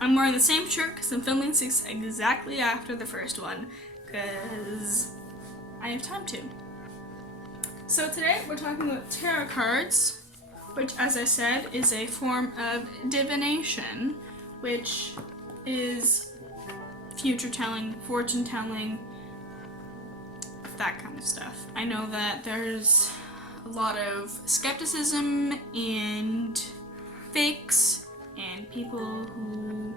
I'm wearing the same shirt because I'm filming this exactly after the first one, because I have time to. So today we're talking about tarot cards, which, as I said, is a form of divination, which is future telling, fortune telling, that kind of stuff. I know that there's a lot of skepticism and fakes and people who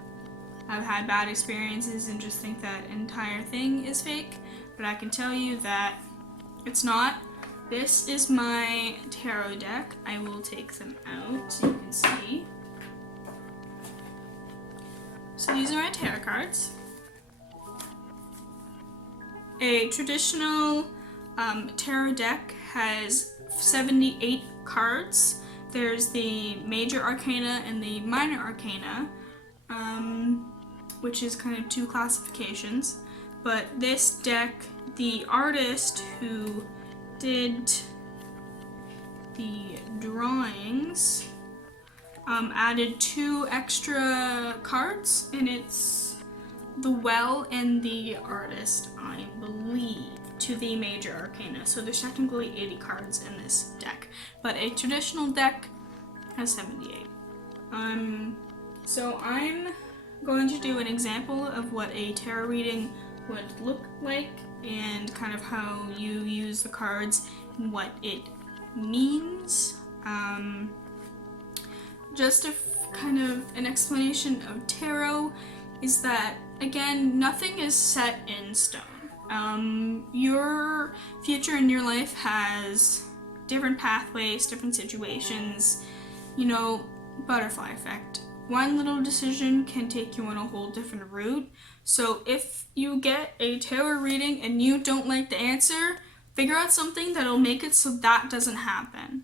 have had bad experiences and just think that entire thing is fake, but I can tell you that it's not. This is my tarot deck. I will take them out so you can see. So these are my tarot cards. A traditional tarot deck has 78 cards. There's the major arcana and the minor arcana, which is kind of two classifications. But this deck, the artist who did the drawings added 2 extra cards, and it's the well and the artist, I believe, to the major arcana. So there's technically 80 cards in this deck, but a traditional deck has 78. So I'm going to do an example of what a tarot reading would look like and kind of how you use the cards and what it means. Just kind of an explanation of tarot is that, again, nothing is set in stone. Your future in your life has different pathways, different situations, you know, butterfly effect. One little decision can take you on a whole different route. So if you get a tarot reading and you don't like the answer, figure out something that'll make it so that doesn't happen.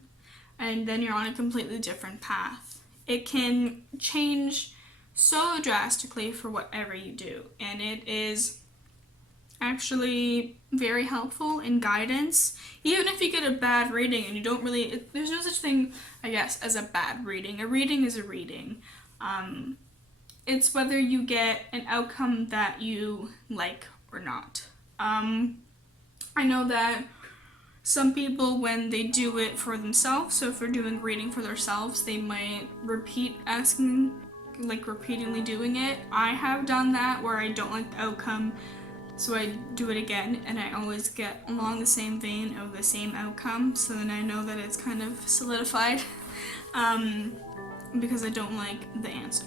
And then you're on a completely different path. It can change so drastically for whatever you do, and it is actually very helpful in guidance. Even if you get a bad reading and you don't really, there's no such thing, I guess, as a bad reading. A reading is a reading. It's whether you get an outcome that you like or not. I know that some people, when they do it for themselves, so if they're doing reading for themselves, they might repeat asking, like repeatedly doing it. I have done that where I don't like the outcome, so I do it again, and I always get along the same vein of the same outcome, so then I know that it's kind of solidified, because I don't like the answer.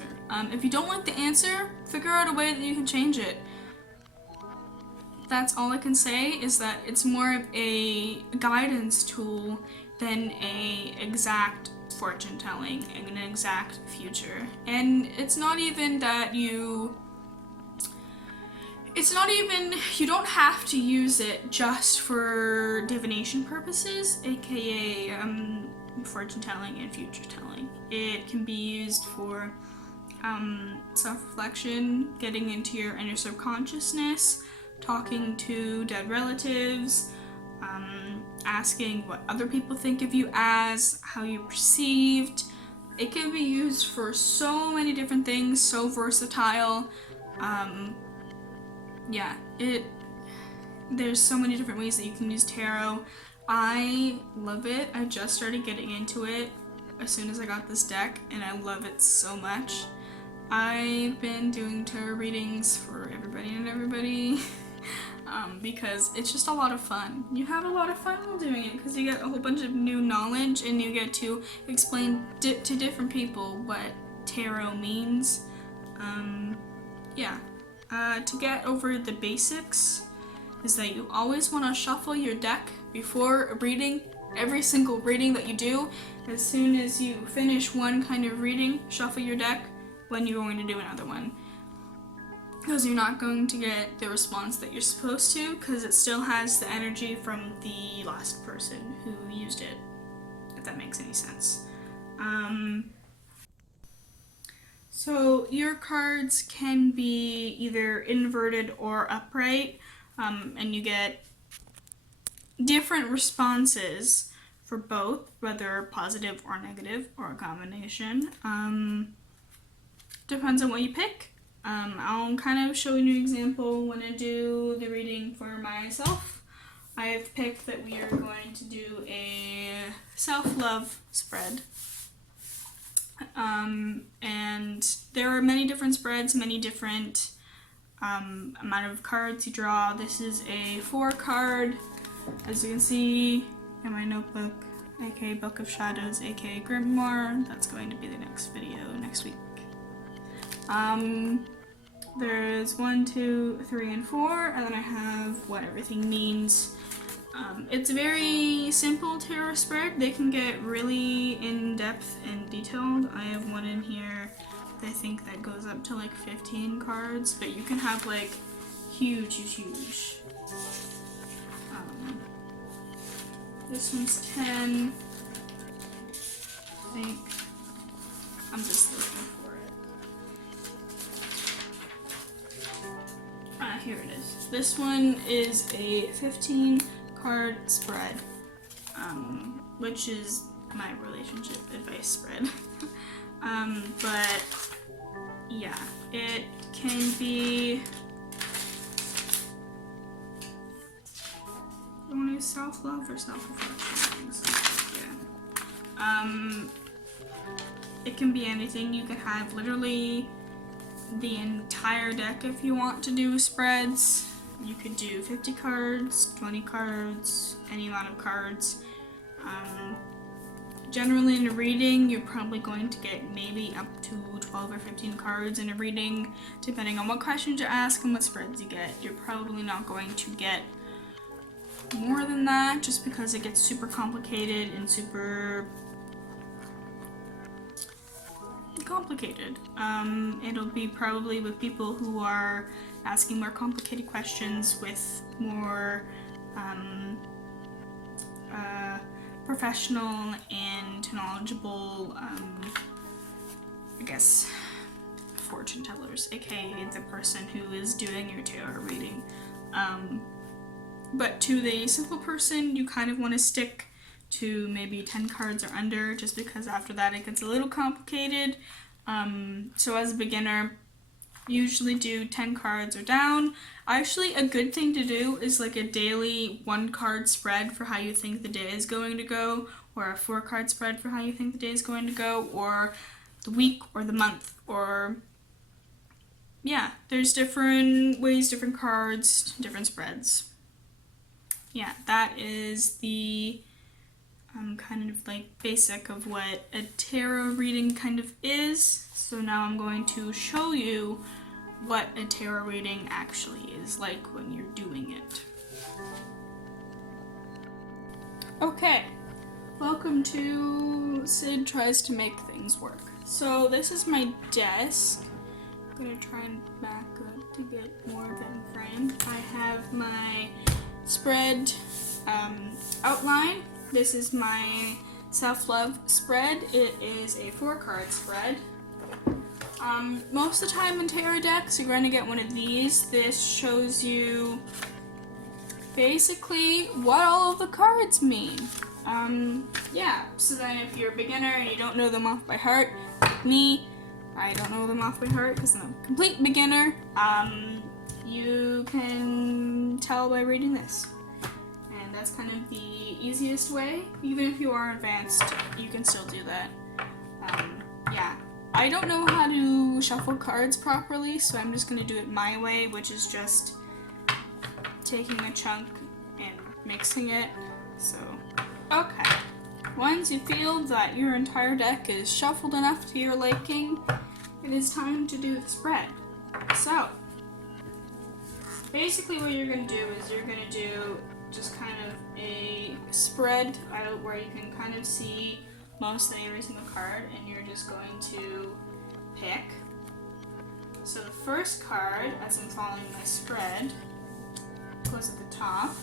If you don't like the answer, figure out a way that you can change it. That's all I can say, is that it's more of a guidance tool than a exact fortune telling and an exact future. And it's not even that you don't have to use it just for divination purposes, aka fortune telling and future telling. It can be used for self-reflection, getting into your inner subconsciousness, talking to dead relatives, asking what other people think of you as, how you're perceived. It can be used for so many different things, so versatile. Yeah, there's so many different ways that you can use tarot. I love it. I just started getting into it as soon as I got this deck, and I love it so much. I've been doing tarot readings for everybody and everybody because it's just a lot of fun. You have a lot of fun while doing it because you get a whole bunch of new knowledge, and you get to explain to different people what tarot means. To get over the basics is that you always want to shuffle your deck before a reading. Every single reading that you do, as soon as you finish one kind of reading, shuffle your deck when you're going to do another one. Because you're not going to get the response that you're supposed to, because it still has the energy from the last person who used it, if that makes any sense. So your cards can be either inverted or upright, and you get different responses for both, whether positive or negative or a combination. depends on what you pick. I'll kind of show you an example when I do the reading for myself. I have picked that we are going to do a self-love spread. And there are many different spreads, many different amount of cards you draw. This is a 4-card, as you can see in my notebook, aka Book of Shadows, aka Grimoire. That's going to be the next video next week. There's 1, 2, 3, and 4, and then I have what everything means. It's a very simple tarot spread. They can get really in-depth and detailed. I have one in here, I think, that goes up to like 15 cards, but you can have like huge. This one's 10, I think. I'm just looking for it. Here it is. This one is a 15-card spread, which is my relationship advice spread. But yeah, it can be, I want to use self-love or self-reflection. Yeah. It can be anything. You can have literally the entire deck if you want to do spreads. You could do 50 cards, 20 cards, any amount of cards. Generally in a reading, you're probably going to get maybe up to 12 or 15 cards in a reading, depending on what questions you ask and what spreads you get. You're probably not going to get more than that, just because it gets super complicated and super complicated. It'll be probably with people who are asking more complicated questions with more professional and knowledgeable, I guess, fortune tellers, aka the person who is doing your tarot reading. But to the simple person, you kind of want to stick to maybe 10 cards or under, just because after that it gets a little complicated. So as a beginner, usually do 10 cards or down. Actually, a good thing to do is like a daily 1-card spread for how you think the day is going to go, or a 4-card spread for how you think the day is going to go, or the week or the month, or yeah, there's different ways, different cards, different spreads. Yeah, that is the kind of like basic of what a tarot reading kind of is. So now I'm going to show you what a tarot reading actually is like when you're doing it. Okay, welcome to Sid Tries to Make Things Work. So this is my desk. I'm gonna try and back up to get more of it in frame. I have my spread outline. This is my self-love spread. It is a 4-card spread. Most of the time in tarot decks, you're going to get one of these. This shows you basically what all of the cards mean. Yeah, so then if you're a beginner and you don't know them off by heart, like me, I don't know them off by heart because I'm a complete beginner, you can tell by reading this. And that's kind of the easiest way. Even if you are advanced, you can still do that. Yeah. I don't know how to shuffle cards properly, so I'm just going to do it my way, which is just taking a chunk and mixing it. So, okay. Once you feel that your entire deck is shuffled enough to your liking, it is time to do the spread. So, basically what you're going to do is you're going to do just kind of a spread out where you can kind of see mostly every single card, and you're just going to pick. So the first card, as I'm following my spread, goes at the top,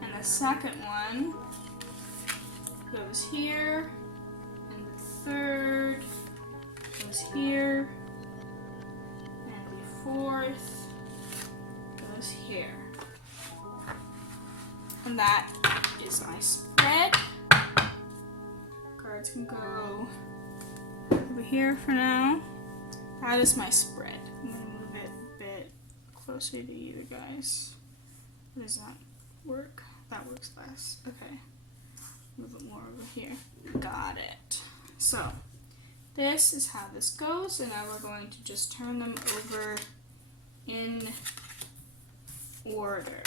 and the second one goes here, and the third goes here, and the fourth goes here. And that is my spread. Cards can go over here for now. that is my spread. I'm gonna move it a bit closer to you guys. Does that work? That works best. Okay. Move it more over here. Got it. So, this is how this goes, and now we're going to just turn them over in order.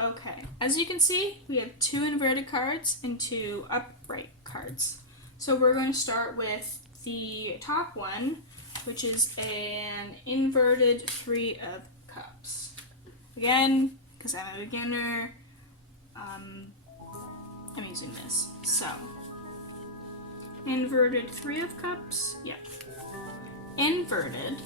Okay, as you can see, we have 2 inverted cards and 2 upright cards. So we're going to start with the top one, which is an inverted 3 of cups. Again, because I'm a beginner, I'm using this. So, inverted 3 of cups, yep. Inverted.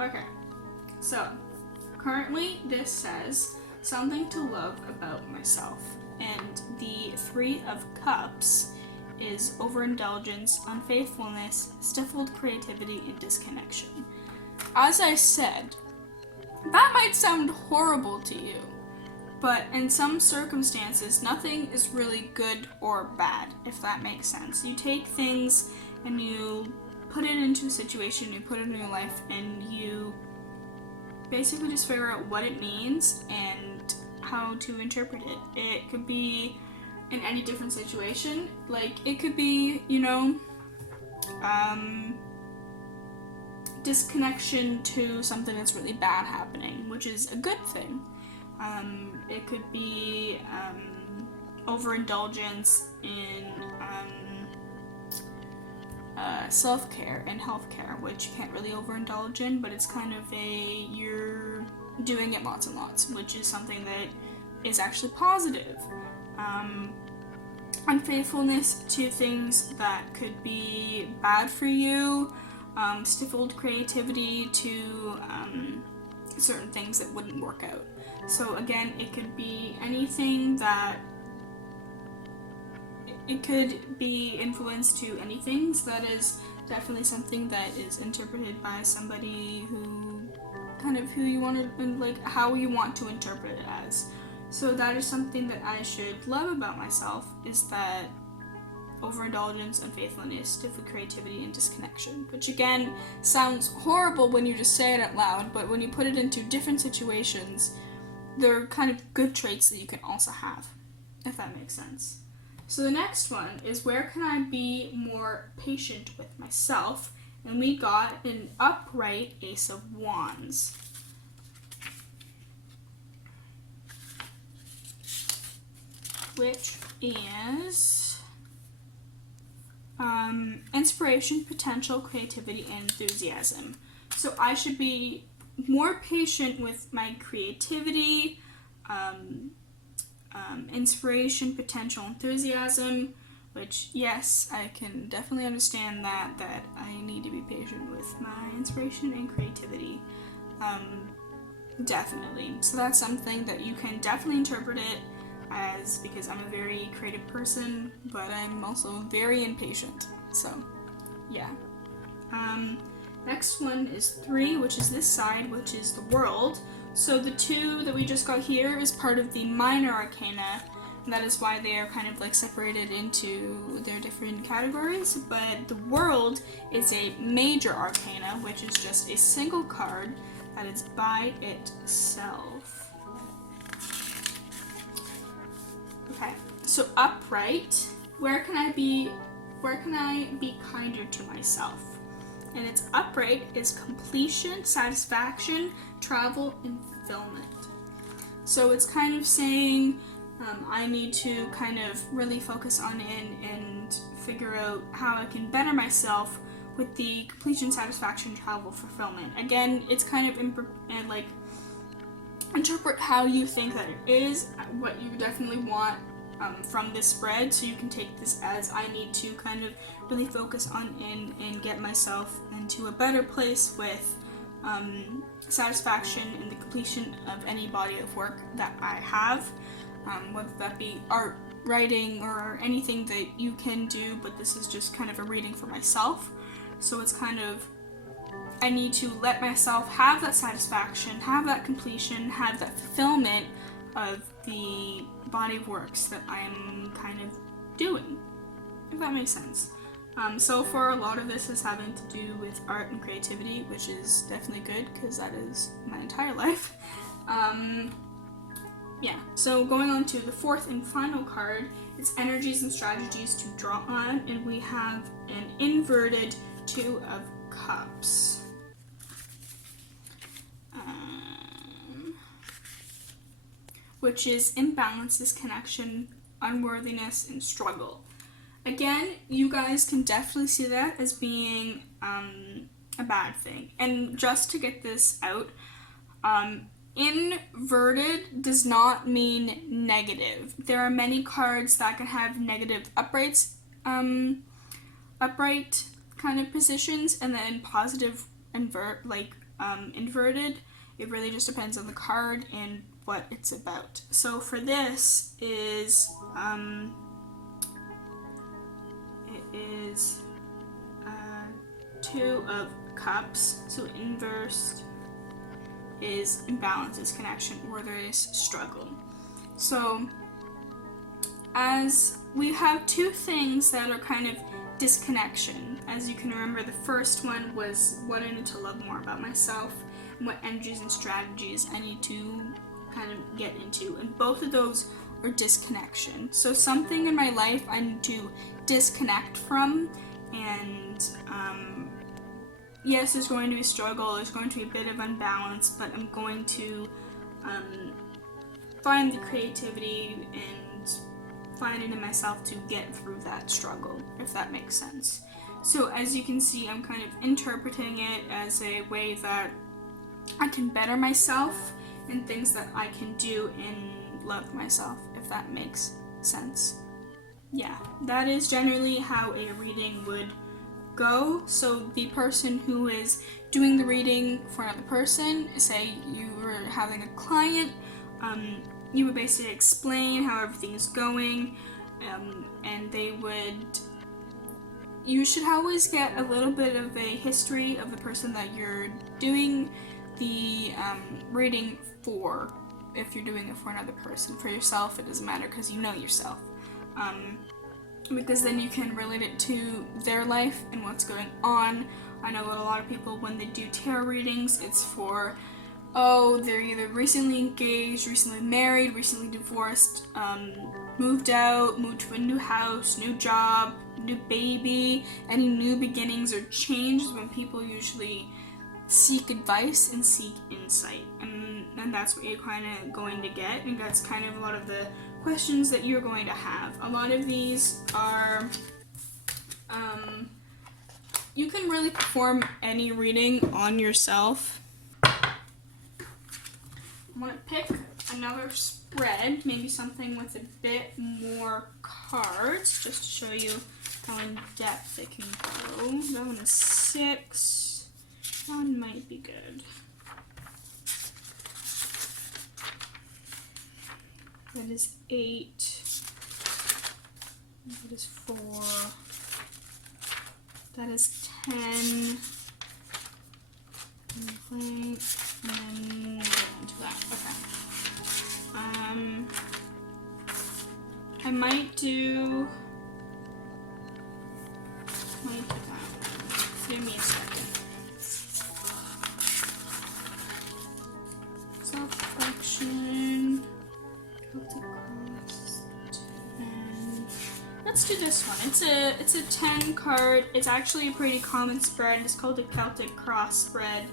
Okay, so currently this says something to love about myself, and the 3 of cups is overindulgence, unfaithfulness, stifled creativity, and disconnection. As I said, that might sound horrible to you, but in some circumstances, nothing is really good or bad, if that makes sense. You take things and you put it into a situation, you put it in your life, and you basically just figure out what it means and how to interpret it. It could be in any different situation. Like, it could be, you know, disconnection to something that's really bad happening, which is a good thing. It could be overindulgence in self-care and health-care, which you can't really overindulge in, but it's kind of you're doing it lots and lots, which is something that is actually positive. Unfaithfulness to things that could be bad for you, stifled creativity to certain things that wouldn't work out. So again, it could be anything that it could be influenced to anything, so that is definitely something that is interpreted by somebody who you want to, like, how you want to interpret it as. So that is something that I should love about myself, is that overindulgence, unfaithfulness, stifled creativity, and disconnection. Which again, sounds horrible when you just say it out loud, but when you put it into different situations, they're kind of good traits that you can also have, if that makes sense. So the next one is, where can I be more patient with myself? And we got an upright Ace of Wands. Which is inspiration, potential, creativity, and enthusiasm. So I should be more patient with my creativity, inspiration, potential, enthusiasm, which, yes, I can definitely understand that I need to be patient with my inspiration and creativity. Definitely. So that's something that you can definitely interpret it as, because I'm a very creative person, but I'm also very impatient. So, yeah. Next one is 3, which is this side, which is the world. So the 2 that we just got here is part of the minor arcana, and that is why they are kind of like separated into their different categories. But the world is a major arcana, which is just a single card that is by itself. Okay, so upright, where can I be kinder to myself? And it's upright is completion, satisfaction, travel, and fulfillment. So it's kind of saying I need to kind of really focus on it and figure out how I can better myself with the completion, satisfaction, travel, fulfillment. Again, it's kind of interpret how you think that it is, what you definitely want from this spread, so you can take this as I need to kind of really focus on and get myself into a better place with satisfaction in the completion of any body of work that I have, whether that be art, writing, or anything that you can do, but this is just kind of a reading for myself. So it's kind of, I need to let myself have that satisfaction, have that completion, have that fulfillment of the body of works that I'm kind of doing, if that makes sense. So far, a lot of this is having to do with art and creativity, which is definitely good because that is my entire life. Yeah, so going on to the fourth and final card, it's energies and strategies to draw on, and we have an inverted Two of Cups. Which is imbalances, connection, unworthiness, and struggle. Again, you guys can definitely see that as being a bad thing. And just to get this out, inverted does not mean negative. There are many cards that can have negative upright kind of positions, and then positive inverted. It really just depends on the card and what it's about. So for this is it is Two of Cups. So inverse is imbalances, connection, worthiness, struggle. So as we have two things that are kind of disconnection. As you can remember, the first one was what I need to love more about myself and what energies and strategies I need to kind of get into, and both of those are disconnection. So something in my life I need to disconnect from, and yes, there's going to be a struggle, there's going to be a bit of unbalance, but I'm going to find the creativity and find it in myself to get through that struggle, if that makes sense. So as you can see, I'm kind of interpreting it as a way that I can better myself and things that I can do and love myself, if that makes sense. Yeah, that is generally how a reading would go. So the person who is doing the reading for another person, say you were having a client, you would basically explain how everything is going, and you should always get a little bit of a history of the person that you're doing the reading for. If you're doing it for another person, for yourself it doesn't matter because you know yourself, because then you can relate it to their life and what's going on. I know that a lot of people, when they do tarot readings, it's for, they're either recently engaged, recently married, recently divorced, moved out, moved to a new house, new job, new baby, any new beginnings or changes, when people usually seek advice and seek insight, and that's what you're kind of going to get, and that's kind of a lot of the questions that you're going to have. A lot of these are, you can really perform any reading on yourself. I want to pick another spread, maybe something with a bit more cards, just to show you how in depth it can go. That one is 6. That one might be good. That is 8. That is 4. That is 10. And then into that. Okay. I might do that. Give me a second. Self-reflection. Let's do this one. It's a 10 card. It's actually a pretty common spread. It's called the Celtic Cross spread.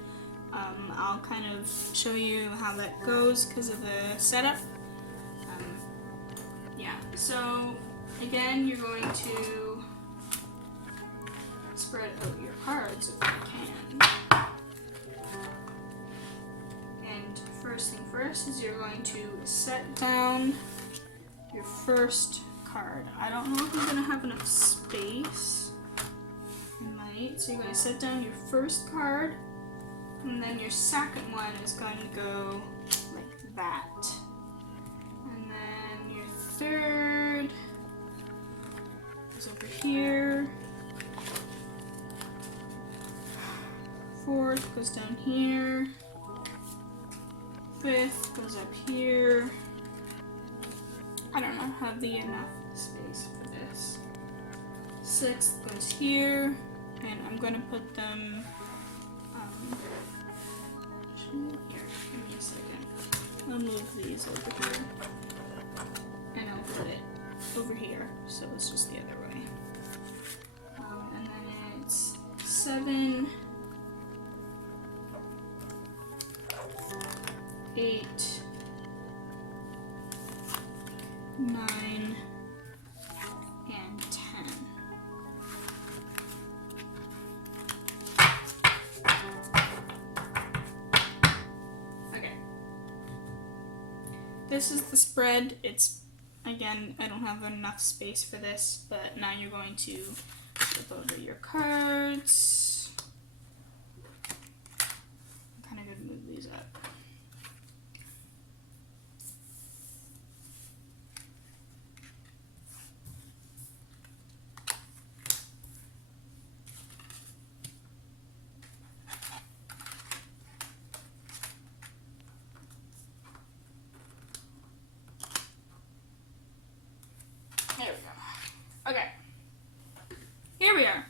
I'll kind of show you how that goes because of the setup. Yeah, so again, you're going to spread out your cards if you can. And first thing first is you're going to set down your first card. I don't know if I'm going to have enough space. I might. So you're going to set down your first card. And then your second one is going to go like that. And then your third is over here. Fourth goes down here. Fifth goes up here. I don't know, have the enough space for this. 6th goes here, and I'm gonna put them here. Give me a second. I'll move these over here, and I'll put it over here, so it's just the other way. And then it's 7, 8, 9, and 10. Okay. This is the spread. It's, again, I don't have enough space for this, but now you're going to flip over your cards. I'm kind of going to move these up. There we go. Okay. Here we are.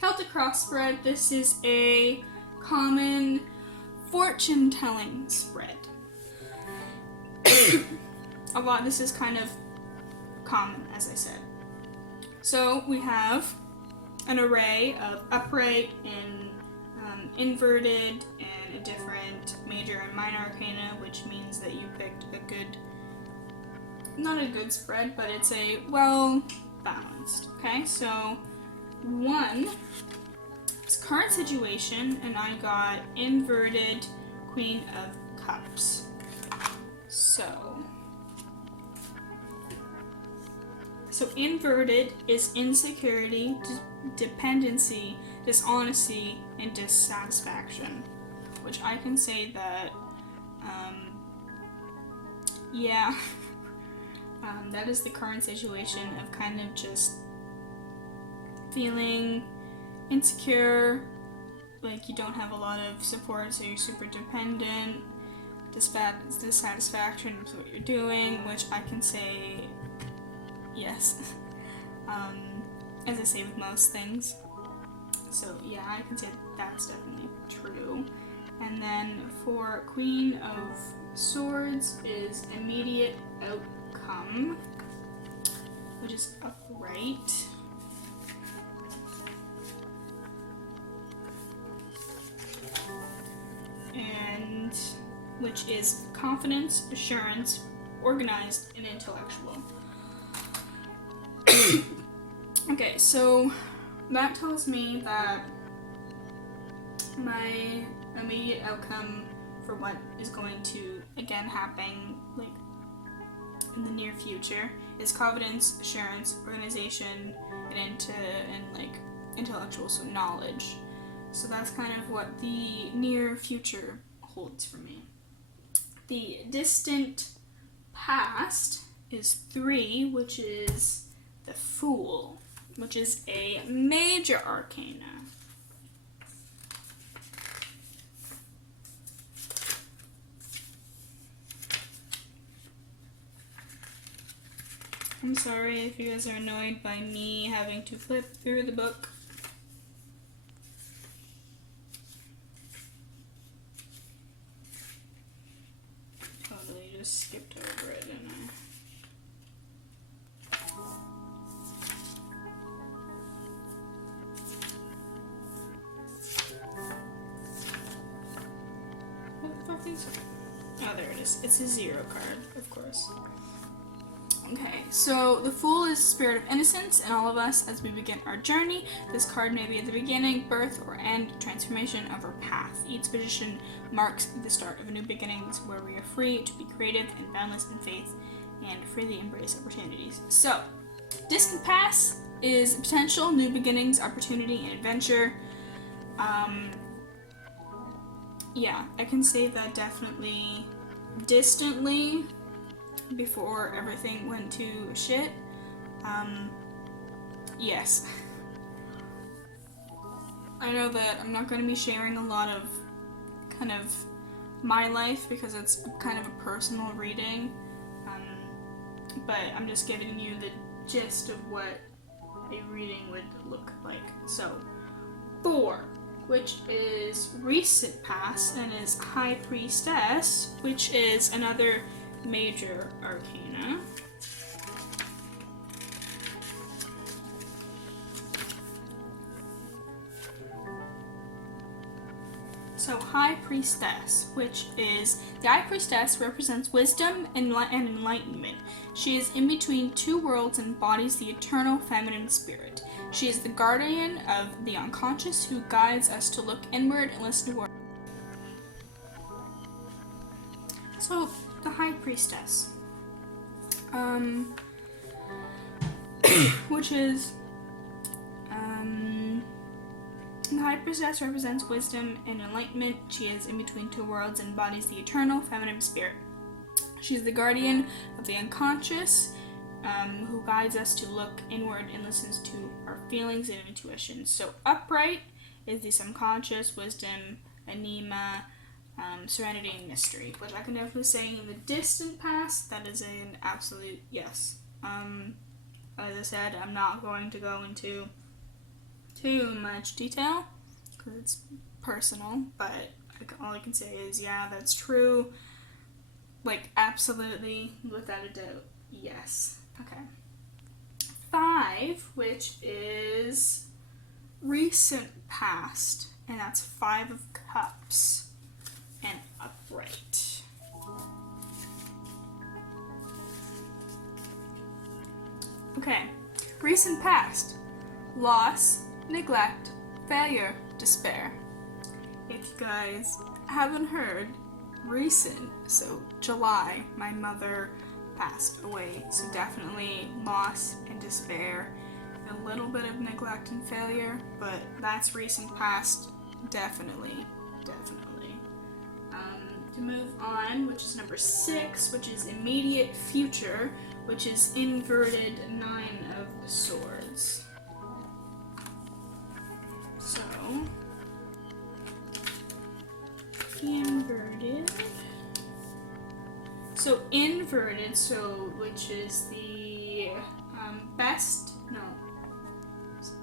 Celtic cross spread. This is a common fortune-telling spread. This is kind of common, as I said. So we have an array of upright and inverted and a different major and minor arcana, which means that you picked a good, not a good spread, but it's a well balanced. Okay, so 1 is current situation, and I got inverted Queen of Cups. So inverted is insecurity, dependency, dishonesty, and dissatisfaction, which I can say that, yeah, that is the current situation of kind of just feeling insecure, like you don't have a lot of support, so you're super dependent, dissatisfaction with what you're doing, which I can say yes, as I say with most things. So yeah, I can say that's definitely true. And then for Queen of Swords is immediate outcome, which is upright. And which is confidence, assurance, organized, and intellectual. Okay, so that tells me that my immediate outcome for what is going to again happen like in the near future is confidence, assurance, organization, and like intellectual, so knowledge. So that's kind of what the near future holds for me. The distant past is 3, which is the Fool, which is a major arcana. I'm sorry if you guys are annoyed by me having to flip through the book. Totally just skipped over it, didn't I? What the fuck is it? Oh, there it is. It's a 0 card, of course. Okay, so the Fool is the spirit of innocence in all of us as we begin our journey. This card may be at the beginning, birth, or end, transformation of our path. Each position marks the start of a new beginning. This is where we are free to be creative and boundless in faith and freely embrace opportunities. So, distant past is potential, new beginnings, opportunity, and adventure. Yeah, I can say that definitely distantly before everything went to shit. Yes. I know that I'm not going to be sharing a lot of kind of my life because it's kind of a personal reading. but I'm just giving you the gist of what a reading would look like. So 4, which is recent past and is High Priestess, which is another major arcana. So High Priestess, which is, the High Priestess represents wisdom and enlightenment. She is in between two worlds and embodies the eternal feminine spirit. She is the guardian of the unconscious who guides us to look inward and listen to her. So, the High Priestess, which is, the High Priestess represents wisdom and enlightenment. She is in between two worlds and embodies the eternal feminine spirit. She is the guardian of the unconscious, who guides us to look inward and listens to our feelings and intuitions. So upright is the subconscious, wisdom, anima, serenity, and mystery. Which I can definitely say in the distant past, that is an absolute yes. As I said, I'm not going to go into too much detail because it's personal, but all I can say is, yeah, that's true. Like, absolutely, without a doubt, yes. Okay. 5, which is recent past, and that's 5 of Cups and upright. Okay, recent past, loss, neglect, failure, despair. If you guys haven't heard, recent, so July, my mother passed away, so definitely loss and despair, a little bit of neglect and failure, but that's recent past, definitely. To move on, which is number 6, which is immediate future, which is inverted 9 of Swords. So, inverted. So inverted, which is the best, no,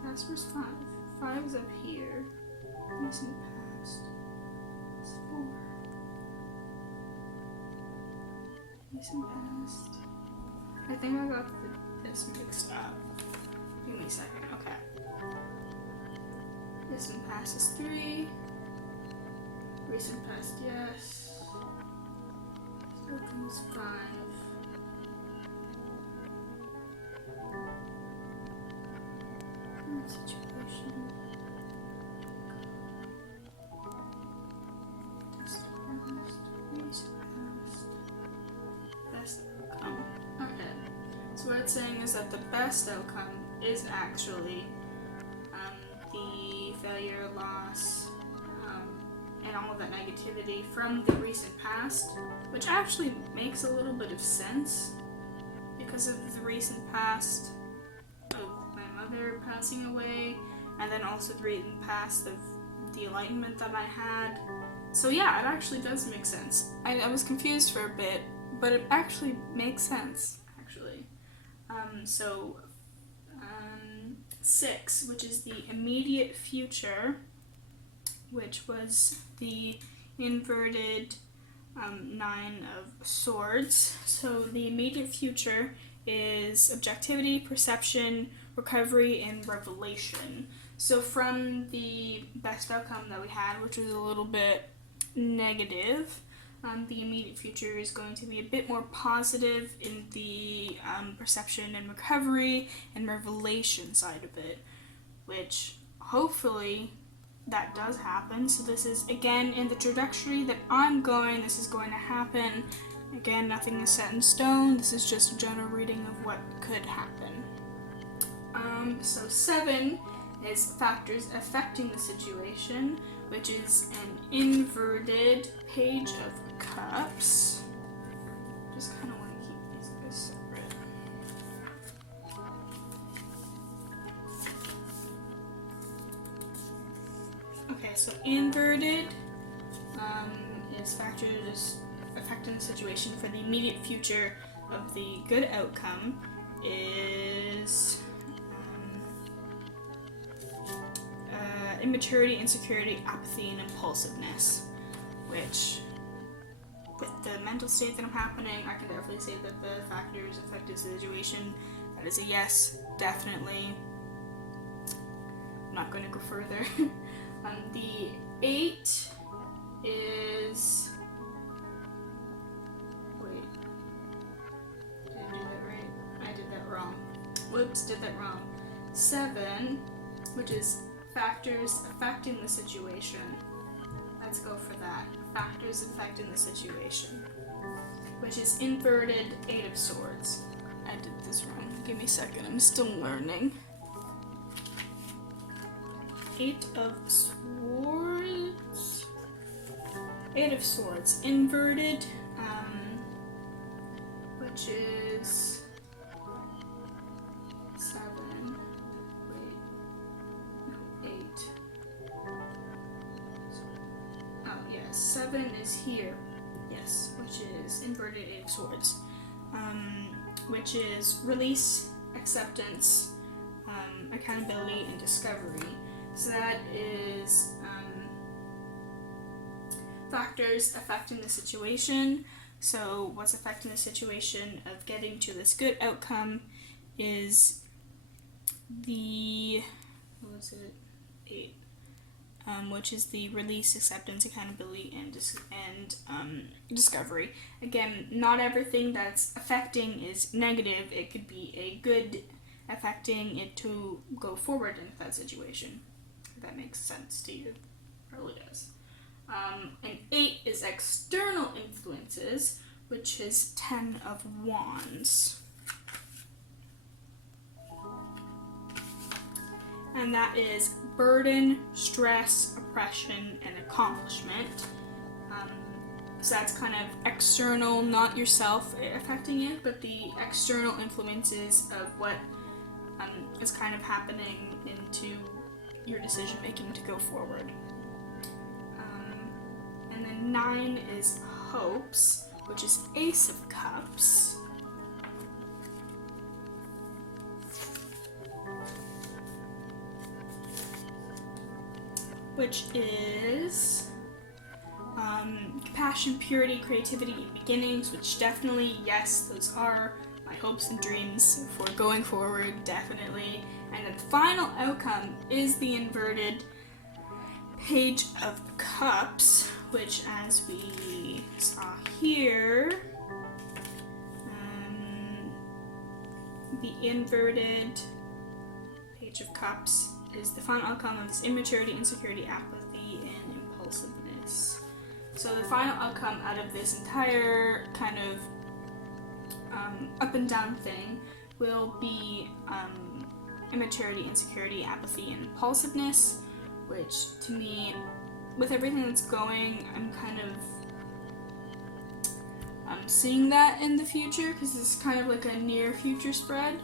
past was 5. 5 is up here. Recent past. It's 4. Recent past. I think I got this mixed up. Give me a second, okay. Recent past is 3. Recent past, yes. So comes 5. Current situation. Past, recent past. Best outcome. Okay. So what it's saying is that the best outcome is actually the failure, loss, and all of that negativity from the recent past, which actually makes a little bit of sense because of the recent past of my mother passing away, and then also the recent past of the enlightenment that I had. So yeah, it actually does make sense. I was confused for a bit, but it actually makes sense, actually. 6, which is the immediate future, which was the inverted 9 of Swords. So the immediate future is objectivity, perception, recovery, and revelation. So from the best outcome that we had, which was a little bit negative, the immediate future is going to be a bit more positive in the perception and recovery and revelation side of it, which hopefully that does happen. So this is, again, in the trajectory that I'm going, this is going to happen. Again, nothing is set in stone. This is just a general reading of what could happen. So 7 is factors affecting the situation, which is an inverted Page of Cups. Just kind of want to keep these guys separate. Okay, so inverted is factors affecting the situation for the immediate future. of the good outcome is immaturity, insecurity, apathy, and impulsiveness, which, with the mental state that I'm happening, I can definitely say that the factors affected the situation. That is a yes, definitely. I'm not going to go further. The 8 is... Wait. Did I do that right? I did that wrong. Whoops, did that wrong. 7, which is factors affecting the situation. Let's go for that. Factors affecting the situation. Which is inverted 8 of Swords. I did this wrong. Give me a second. I'm still learning. 8 of Swords. 8 of Swords. Inverted, which is 7. Wait. No, 8. Oh, yes. 7 is here. Yes, which is inverted 8 of Swords. Which is release, acceptance, accountability, and discovery. So that is factors affecting the situation. So what's affecting the situation of getting to this good outcome is the, what was it, 8, which is the release, acceptance, accountability, and discovery. Again, not everything that's affecting is negative. It could be a good affecting it to go forward into that situation. If that makes sense to you. It really does. And 8 is external influences, which is 10 of Wands. And that is burden, stress, oppression, and accomplishment. So that's kind of external, not yourself affecting it, but the external influences of what is kind of happening into your decision making to go forward. And then 9 is hopes, which is Ace of Cups. Which is compassion, purity, creativity, and beginnings, which definitely, yes, those are my hopes and dreams for going forward, definitely. And the final outcome is the inverted Page of Cups, which, as we saw here, the inverted Page of Cups is the final outcome of this immaturity, insecurity, apathy, and impulsiveness. So the final outcome out of this entire kind of up and down thing will be immaturity, insecurity, apathy, and impulsiveness, which to me, with everything that's going, I'm kind of seeing that in the future, because it's kind of like a near future spread,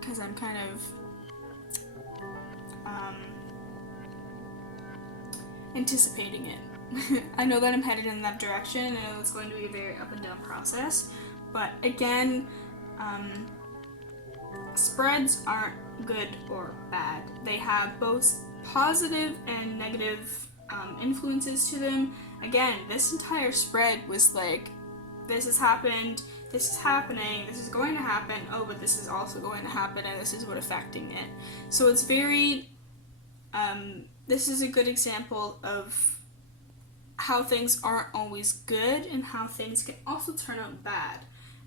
because I'm kind of anticipating it. I know that I'm headed in that direction, and I know it's going to be a very up and down process, but again, spreads aren't good or bad. They have both positive and negative influences to them. Again, this entire spread was like, this has happened, this is happening, this is going to happen, oh, but this is also going to happen, and this is what affecting it. So it's very, this is a good example of how things aren't always good and how things can also turn out bad,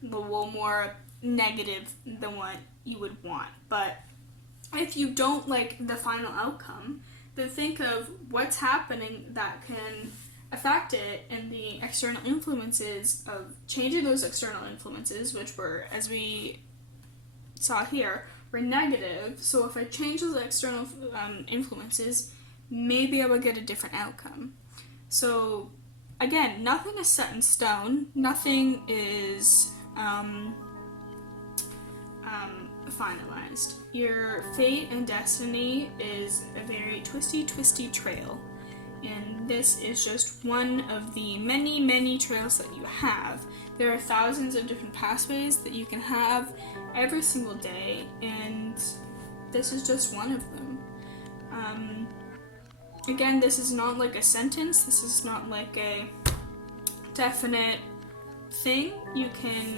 but well, more negative than what you would want. But if you don't like the final outcome, then think of what's happening that can affect it and the external influences of changing those external influences, which were, as we saw here, were negative. So if I change those external influences, maybe I will get a different outcome. So again, nothing is set in stone. Nothing is finalized. Your fate and destiny is a very twisty trail, and this is just one of the many, many trails that you have. There are thousands of different pathways that you can have every single day, and this is just one of them. Again, this is not like a sentence, this is not like a definite thing. You can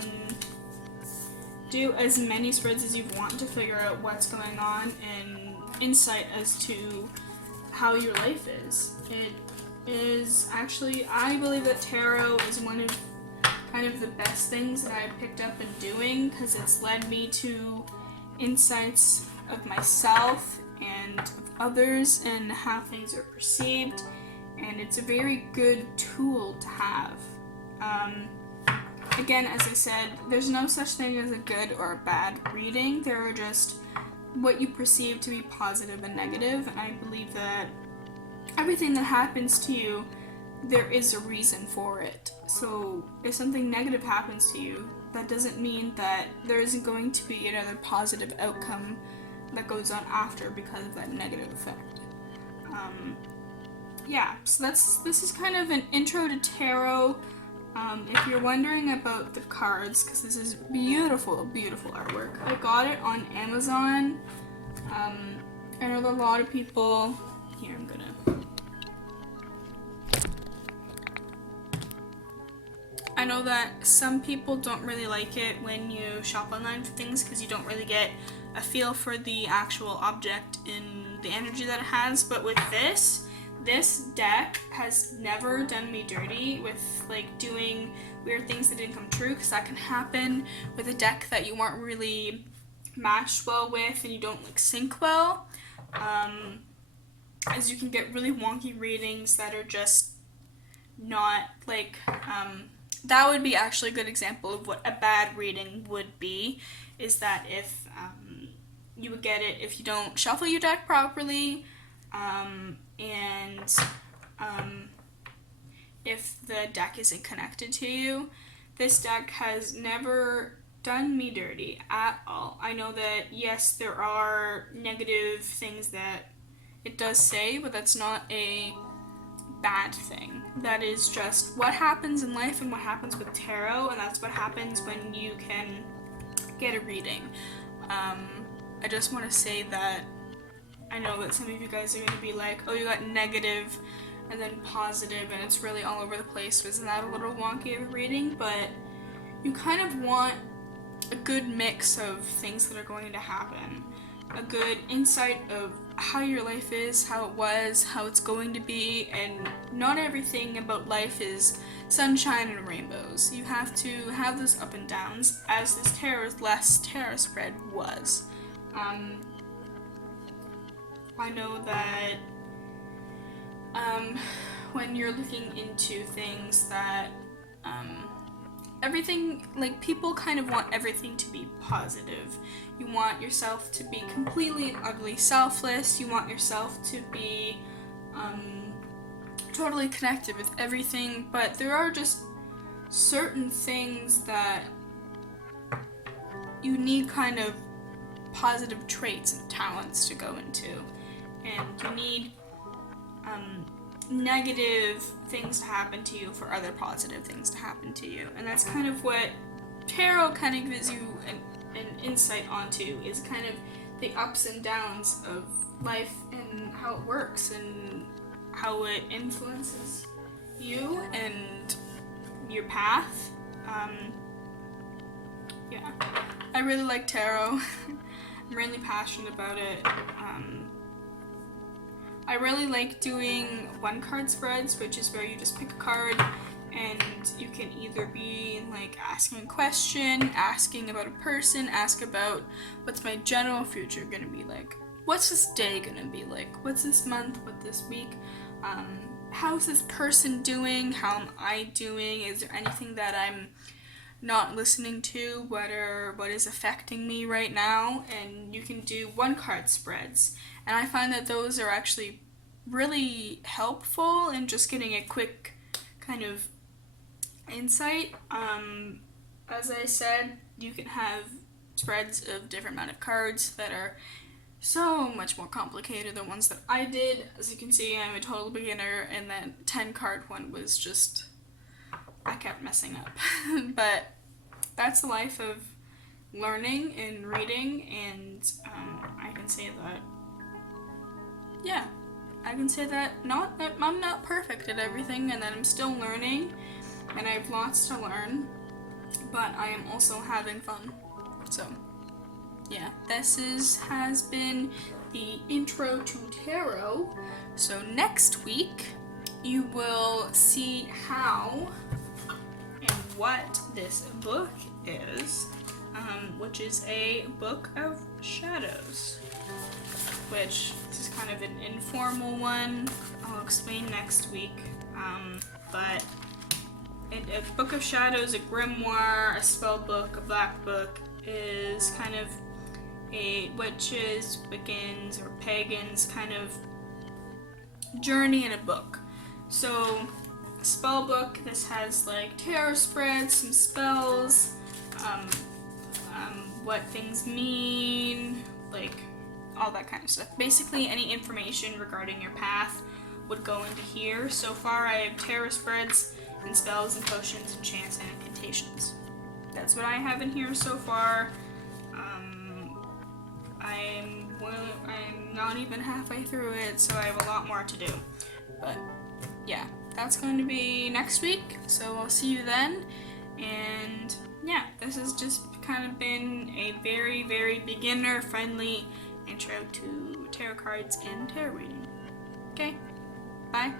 do as many spreads as you want to figure out what's going on and insight as to how your life is. It is actually, I believe that tarot is one of kind of the best things that I've picked up in doing, because it's led me to insights of myself and of others and how things are perceived, and it's a very good tool to have. Again, as I said, there's no such thing as a good or a bad reading. There are just what you perceive to be positive and negative, and I believe that everything that happens to you, there is a reason for it. So if something negative happens to you, that doesn't mean that there isn't going to be another positive outcome that goes on after because of that negative effect. Yeah, so this is kind of an intro to tarot. If you're wondering about the cards, because this is beautiful, beautiful artwork. I got it on Amazon. I know that a lot of people, here I'm gonna, I know that some people don't really like it when you shop online for things because you don't really get a feel for the actual object in the energy that it has, but with this deck has never done me dirty with like doing weird things that didn't come true, because that can happen with a deck that you aren't really matched well with and you don't like sync well, as you can get really wonky readings that are just not like, that would be actually a good example of what a bad reading would be, is that if you would get it if you don't shuffle your deck properly, and if the deck isn't connected to you. This deck has never done me dirty at all. I know that, yes, there are negative things that it does say, but that's not a bad thing. That is just what happens in life and what happens with tarot, and that's what happens when you can get a reading. I just want to say that I know that some of you guys are going to be like, oh, you got negative and then positive and it's really all over the place. Isn't that a little wonky of a reading? But you kind of want a good mix of things that are going to happen. A good insight of how your life is, how it was, how it's going to be, and not everything about life is sunshine and rainbows. You have to have those up and downs, as this last tarot spread was. I know that when you're looking into things that everything, like, people kind of want everything to be positive. You want yourself to be completely and utterly selfless. You want yourself to be totally connected with everything, but there are just certain things that you need kind of positive traits and talents to go into, and you need negative things to happen to you for other positive things to happen to you. And that's kind of what tarot kind of gives you an insight onto, is kind of the ups and downs of life and how it works and how it influences you and your path. Yeah, I really like tarot. I'm really passionate about it. I really like doing one card spreads, which is where you just pick a card and you can either be like asking a question, asking about a person, ask about what's my general future gonna be like, what's this day gonna be like, what's this month, what this week, how's this person doing, how am I doing, is there anything that I'm not listening to, what is affecting me right now. And you can do one card spreads, and I find that those are actually really helpful in just getting a quick kind of insight. As I said, you can have spreads of different amount of cards that are so much more complicated than ones that I did. As you can see, I'm a total beginner, and that 10 card one was just, I kept messing up. But that's the life of learning and reading, and I can say that, yeah, I can say that I'm not perfect at everything, and that I'm still learning, and I have lots to learn, but I am also having fun. So yeah, this has been the intro to tarot. So next week you will see how and what this book is, which is a book of shadows, which this is kind of an informal one. I'll explain next week, but a book of shadows, a grimoire, a spell book, a black book, is kind of a witches, Wiccans, or pagans kind of journey in a book. So, a spell book, this has like tarot spreads, some spells, what things mean, like all that kind of stuff. Basically, any information regarding your path would go into here. So far, I have tarot spreads and spells and potions and chants and incantations. That's what I have in here so far. I'm not even halfway through it, so I have a lot more to do. But yeah, that's going to be next week, so I'll see you then. And yeah, this has just kind of been a very, very beginner-friendly intro to tarot cards and tarot reading. Okay, bye.